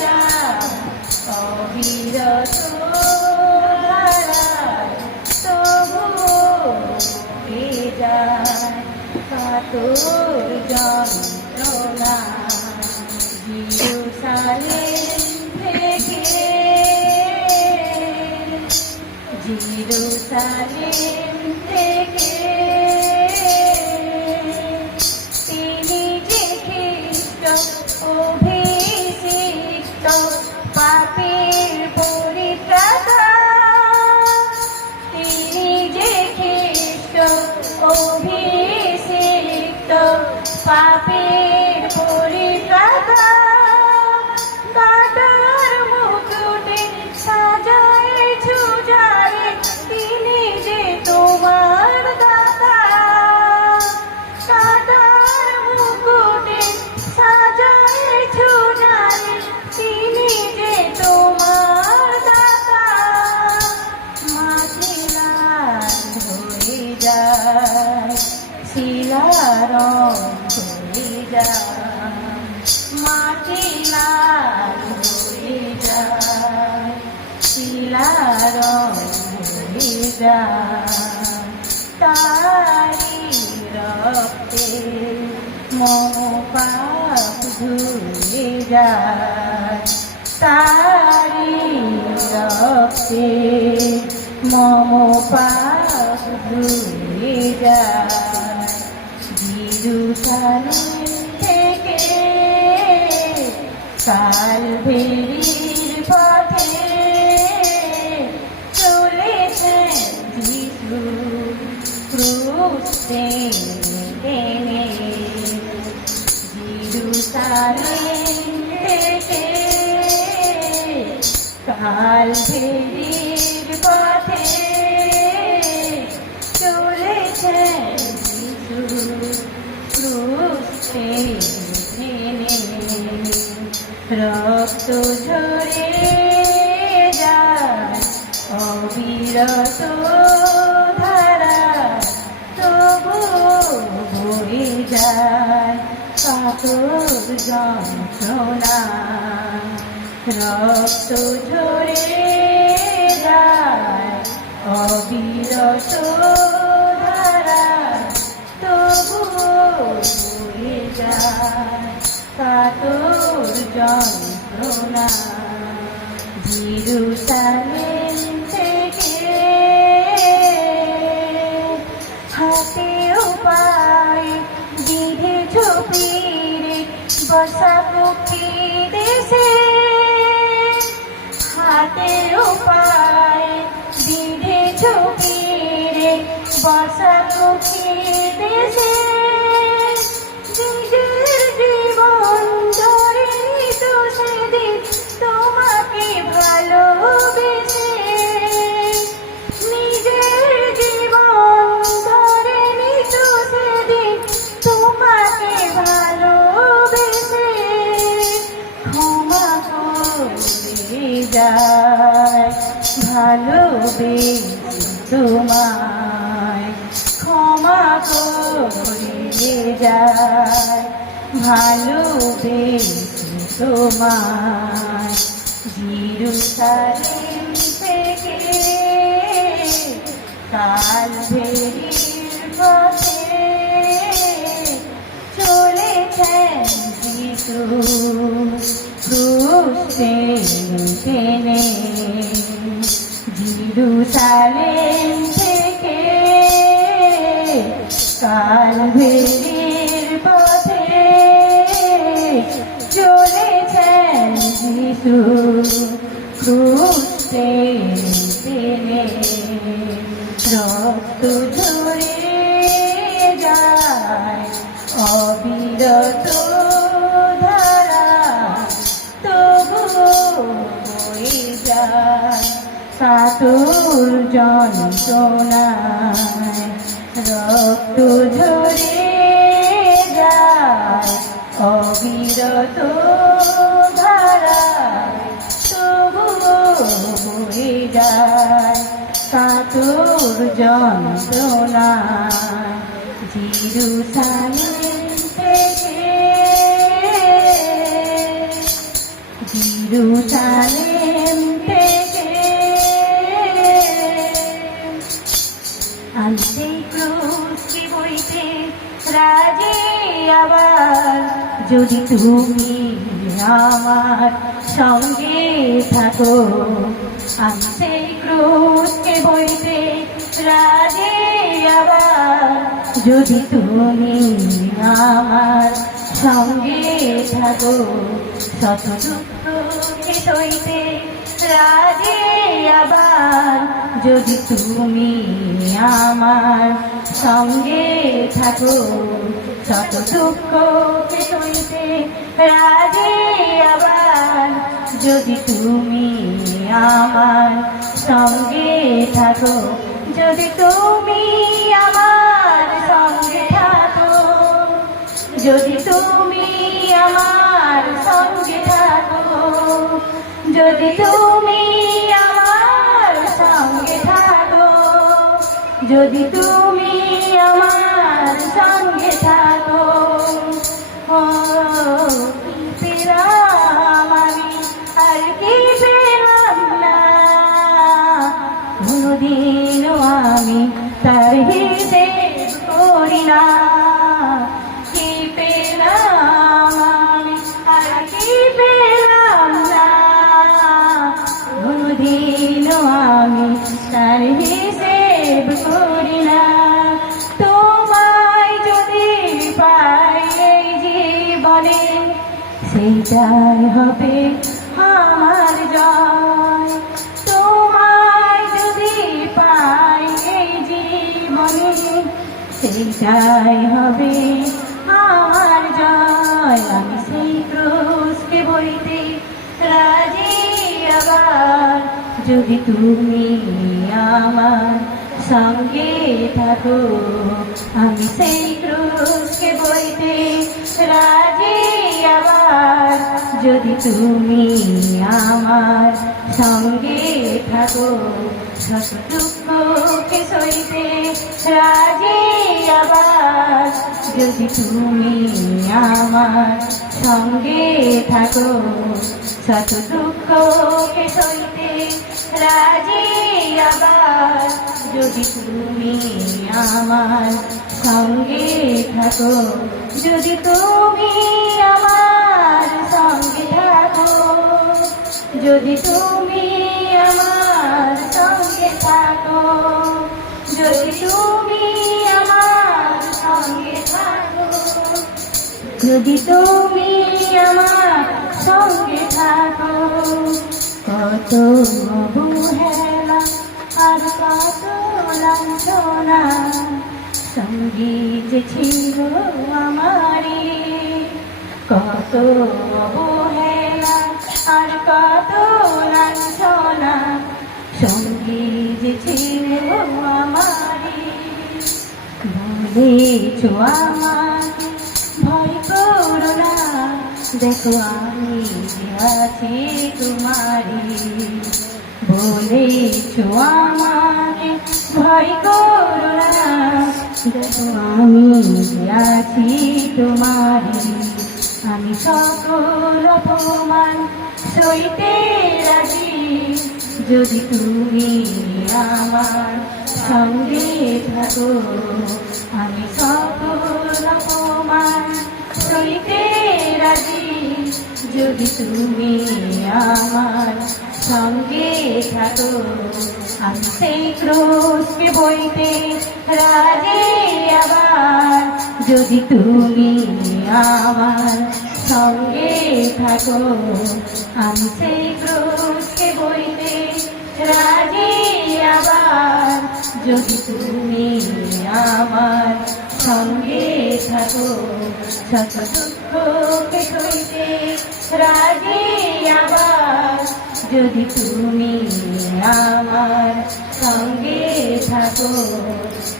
যায় অবিরত ধারায়, তবু বয়ে যায় কাতর যন্ত্রণা। জেরুসালেম থেকে, জেরুসালেম থেকে তিনি যে খ্রিস্ট অভিষিক্ত পাপীর পরিত্রাতা, তিনি যে খ্রিস্ট অভিষিক্ত পাপীর পরিত্রাতা। কাটার মুকুটে সাজায় ছুজায় তিনি যে তোমার দাতা। কাটার মুকুটে সাজায় ছুজায় তিনি যে তোমার দাতা। মাটি লাল হয়ে যায়, শিলার হয়ে যায়, মাটি লাল হয়ে যায়, শিলার হয়ে যায়। তারি রক্তে মম পাপ ধুয়ে যায়, তারি রক্তে মম পাপ ধুয়ে যায়। জেরুসালেম থেকে কালভেরির পথে চলেছেন যিশু ক্রুশ টেনে। জেরুসালেম থেকে কালভেরির পথে চলেছেন যিশু ক্রুশ টেনে। রক্ত ঝরে যায় অবিরত ধারা, তবু বয়ে যায় কাতর যন্ত্রণা। রক্ত ঝরে যায় অবিরত ধারা, তবু বয়ে যায় কাতর যন্ত্রণা। জেরুসালেম থেকে হাতে উপায় বিধেছ পীরে বসাকুকি দেশে। হাতে উপায় বিধেছ পীরে বসাকুকি দেশে। নিজের জীবন ধরে তো সেদিন তোমাকে ভালোবেসে, নিজের জীবন ধরে তো সেদিন তোমাকে ভালোবেসে। ক্ষমা করে যায় ভালোবেসে তোমায়, ক্ষমা করে যায় ভালোবেসে তোমায়। জেরুসালেম থেকে কালভেরির পথে চলেছেন যিশু ক্রুশ টেনে। জেরুসালেম থেকে কালভেরির পথে চলেছেন যিশু ক্রুশ টেনে। রক্ত ঝরে যায় অবিরত ধারা, তবু বয়ে যায় কাতর যন্ত্রণায়। রক্ত ঝরে যায় অবিরত ধারা, তবু বয়ে যায় কাতর যন্ত্রণায়। জেরুসালেম থেকে জেরুজালেম থেকে আমি সেই ক্রুশকে বইতে রাজি আবার, যদি তুমি আমার সঙ্গে থাকো। আমি সেই ক্রুশকে বইতে রাজি আবার, যদি তুমি আমার সঙ্গে থাকো। শত দুঃখকে সইতে রাজি আবার, যদি তুমি আমার সঙ্গে থাকো। শত দুঃখকে সইতে রাজি আবার, যদি তুমি আমার সঙ্গে থাকো। যদি তুমি আমার সঙ্গে থাকো, যদি তুমি আমার সঙ্গে থাকো, যদি তুমি আমার সঙ্গে থাকো, যদি তুমি আমার সঙ্গে থাকো। ও কি পেলাম আমি, আর কি পেলাম না, কোনদিনও আমি তার হিসেব করি না। কি পেলাম আমি, আর কি পেলাম না, কোনদিনও আমি তার হিসেব করি না। তোমায় যদি পাই এই জীবনে, সেইটাই হবে আমার জয়। তোমায় যদি পাই এই জীবনে, সেইটাই হবে আমার জয়। আমি সেই ক্রুশকে বইতে রাজি আবার, যদি তুমি আমার সঙ্গে থাকো। আমি সেই ক্রুশকে বইতে রাজি আবার, যদি তুমি আমার সঙ্গে থাকো। শত দুঃখকে সইতে রাজি আবার, যদি তুমি আমার সঙ্গে থাকো। শত দুঃখকে সইতে রাজি আবার, যদি তুমি আমার সঙ্গে থাকো। যদি তুমি আমার সঙ্গে থাকো, যদি তুমি আমার সঙ্গে থাকো, যদি তুমি আমার সঙ্গে থাকো, যদি তুমি আমার সঙ্গে থাকো। কত অবহেলা আর কত লাঞ্ছনা, সঙ্গীত ছিল আমারি। কত অবহেলা আর কত লাঞ্ছনা, সঙ্গীত ছিল আমারি। বলেছ আমাকে ভয় করো না, দেখো আমি আছি তোমারি। বলেছ আমাকে ভয় করো না, দেখো আমি আছি তোমারি। আমি সকল অপমান সইতে রাজি, যদি তুমি আমার সঙ্গে থাকো। আমি সকল অপমান সইতে রাজি, যদি তুমি আমার সঙ্গে থাকো। আমি সেই ক্রুশকে বইতে রাজি আবার, যদি তুমি আমার সঙ্গে থাকো। আমি সেই ক্রুশকে বইতে রাজি আবার, যদি তুমি আমার সঙ্গে থাকো। শত দুঃখকে সইতে রাজি আবার, যদি তুমি আমার সঙ্গে থাকো।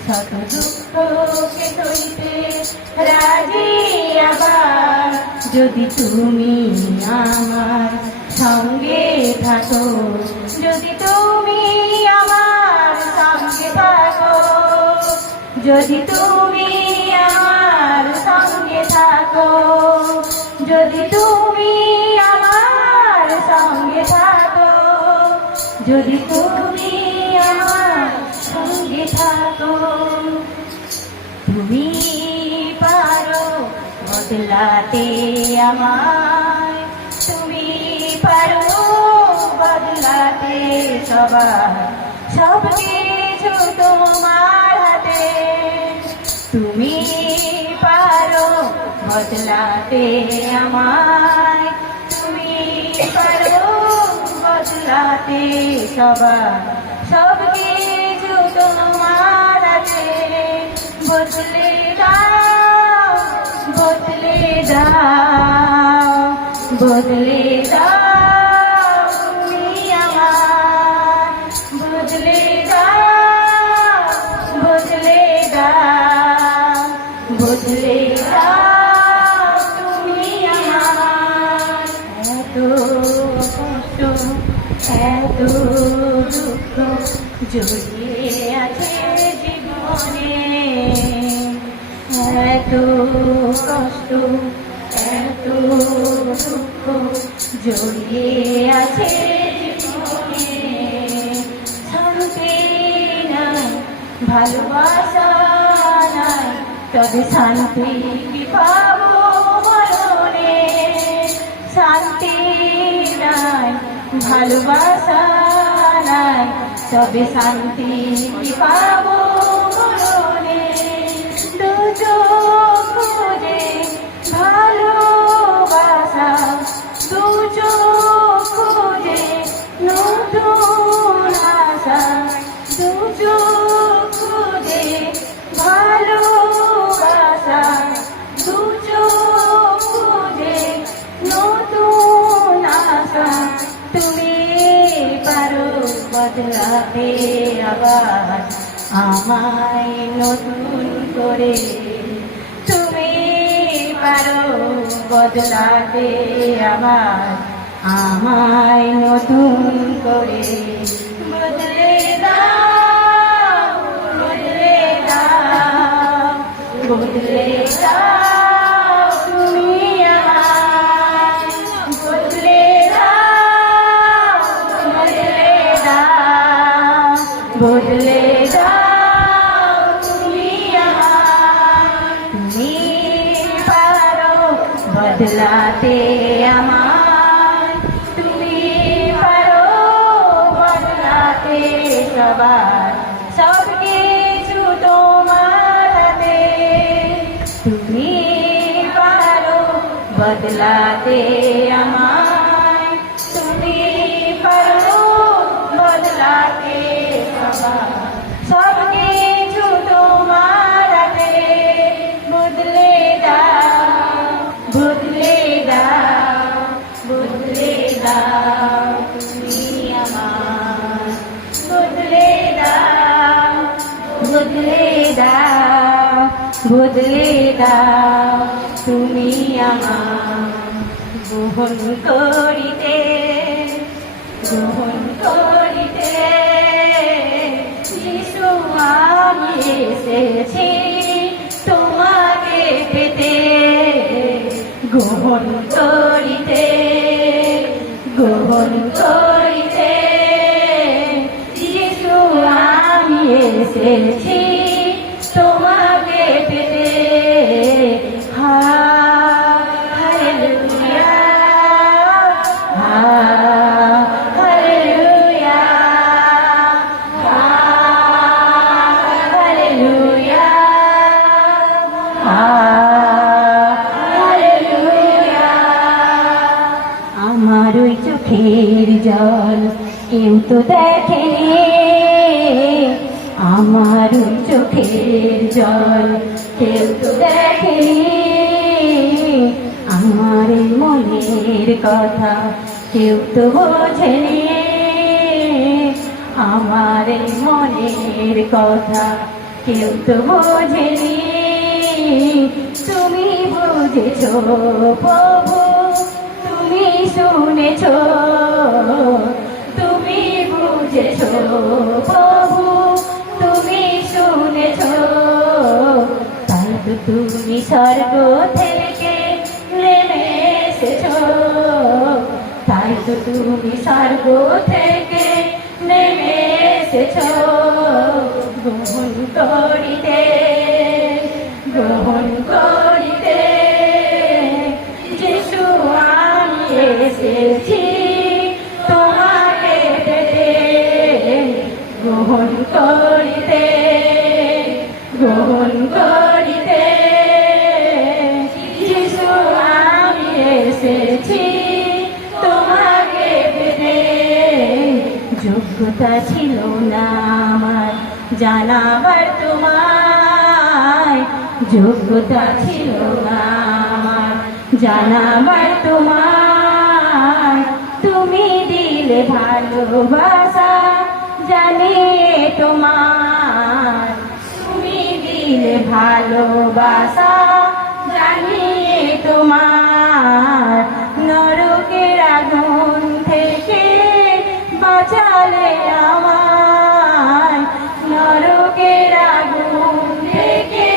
শত দুঃখকে সইতে রাজি আবার, যদি তুমি আমার সঙ্গে থাকো। যদি তুমি আমার সঙ্গে থাকো, যদি তুমি আমার সঙ্গে থাকো, যদি তুমি আমার যদি তুমি আমার সঙ্গে থাকো, তুমি পারো বদলাতে আমায়, তুমি পারো বদলাতে সবার, সব কিছু তোমার হাতে। তুমি পারো বদলাতে আমায়, তুমি পারো বদলাতে সবার, সব কিছু তোমার হাতে। বদলে দাও, বদলে দাও, বদলে দাও তুমি আমার, বদলে দাও, বদলে দাও, বদলে দাও তুমি আমার। এত কষ্ট, এত দুঃখ জড়িয়ে আছে জীবনে, এত কষ্ট, এত দুঃখ জড়িয়ে আছে জীবনে। শান্তি নাই, ভালোবাসা নাই, তবে শান্তি কি পাবো মরণে। শান্তি নাই, ভালোবাসা নাই, তবে শান্তি কি পাবো মরণে। দু চোখ খুঁজে ভালোবাসা, দু চোখ খুঁজে নতুন আশা, দু চোখ খুঁজে ভালোবাসা, দু চোখ খুঁজে নতুন আশা। তুমি পারো বদলাতে আবার আমায় নতুন করে, তুমি পারো বদলাতে আবার আমায় নতুন করে। বদলে দাও, বদলে দাও, বদলে দাও তুমি আমায়, বদলে দাও, বদলে দাও, বদলে দাও তুমি আমায়। তুমি পারো বদলাতে আমায়, তুমি পারো বদলাতে সবার, সব কিছু তোমার হাতে। তুমি পারো বদলাতে আমায়, তুমি পারো বদলাতে সবার, সব কিছু তোমার হাতে। বদলে দাও, বদলে দাও, বদলে দাও তুমি আমার, বদলে দাও, বদলে দাও, বদলে দাও তুমি আমার। গ্রহণ করিতে, গ্রহণ করিতে যিশু আমি এসেছি তোমাকে পেতে। গ্রহণ করিতে, গ্রহণ করিতে যিশু আমি এসেছি তোমাকে পেতে। Hallelujah, hallelujah, hallelujah, hallelujah. আমার ওই চোখের জল কেউ তো দেখেনি, আমার ওই চোখের জল কেউ তো দেখেনি। আমার এই মনের কথা কেউ তো বোঝেনি, আমার এই মনের কথা কেউ তো বোঝেনি। তুমি বুঝেছো প্রভু, তুমি শুনেছো, তুমি বুঝেছো প্রভু, তুমি শুনেছো। তাই তো তুমি স্বর্গ থেকে নেমে এসেছো, তাই তো তুমি স্বর্গ থেকে নেমে এসেছো গ্রহণ করিতে, গ্রহণ করিতে। যিশু আমি এসেছি তোমাকে পেতে, গ্রহণ করিতে, গ্রহণ করিতে। যিশু আমি এসেছি তোমাকে পেতে। যোগ্যতা ছিল না আমার জানাবার তোমায়, যোগ্যতা ছিল না আমার জানাবার তোমায়। তুমি দিলে ভালোবাসা জানিয়ে তোমার, তুমি দিলে ভালোবাসা জানিয়ে তোমার। নরকের আগুন থেকে বাঁচালে আমায়, নরকের আগুন থেকে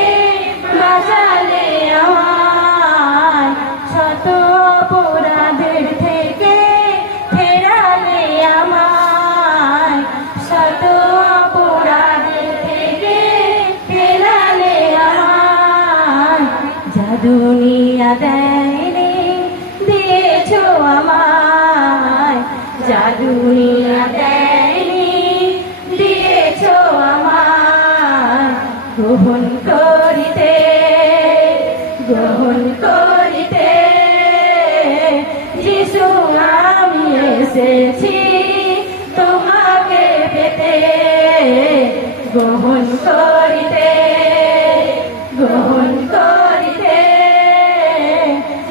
বাঁচালে আমায়। শত অপরাধের থেকে ফেরালে আমায়, শত অপরাধের থেকে ফেরালে আমায়। যা দুনিয়া দেয়নি দিয়েছো আমায়, যা দুনিয়া দেয়নি দিয়েছো আমায়। গ্রহণ করিতে, গ্রহণ করিতে। যিশু আমি এসেছি তোমাকে পেতে, গ্রহণ করিতে, গ্রহণ করিতে।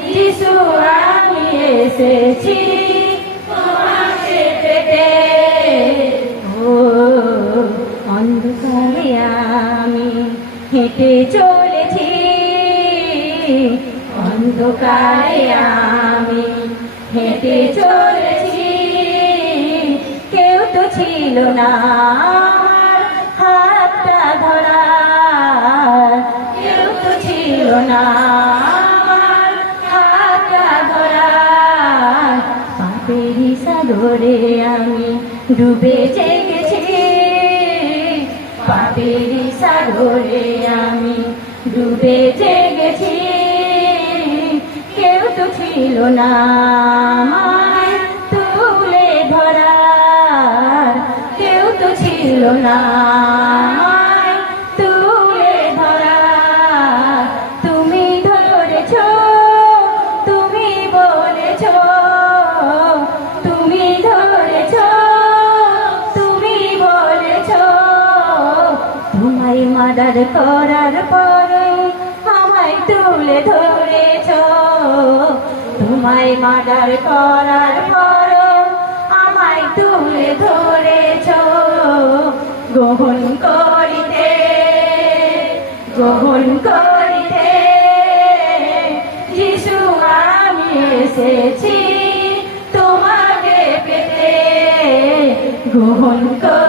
যিশু আমি এসেছি তোমাকে পেতে। ও অন্ধকারে আমি হেঁটে চলেছি, অন্ধকারে আমি হেঁটে চলেছি। কেউ তো ছিল না আমার হাতটা ধরা, কেউ তো ছিল না আমার হাতটা ধরা। পাপেরই সাগরে আমি ডুবে গেছি, পাপেরই সাগরে আমি ডুবে গেছি। কেউ তো ছিল না আমায় তুলে ধরার, কেউ তো ছিল না আমায় তুলে ধরার। তুমি ধরেছো, তুমি বলেছো, তুমি ধরেছো, তুমি বলেছো। তোমায় মার্ডার করার পরে আমায় তুলে ধরেছো, তোমায় মার্ডার করার পরে আমায় তুলে ধরেছো। গ্রহণ করিতে, গ্রহণ করিতে। যিশু আমি এসেছি তোমাকে পেতে, গ্রহণ কর।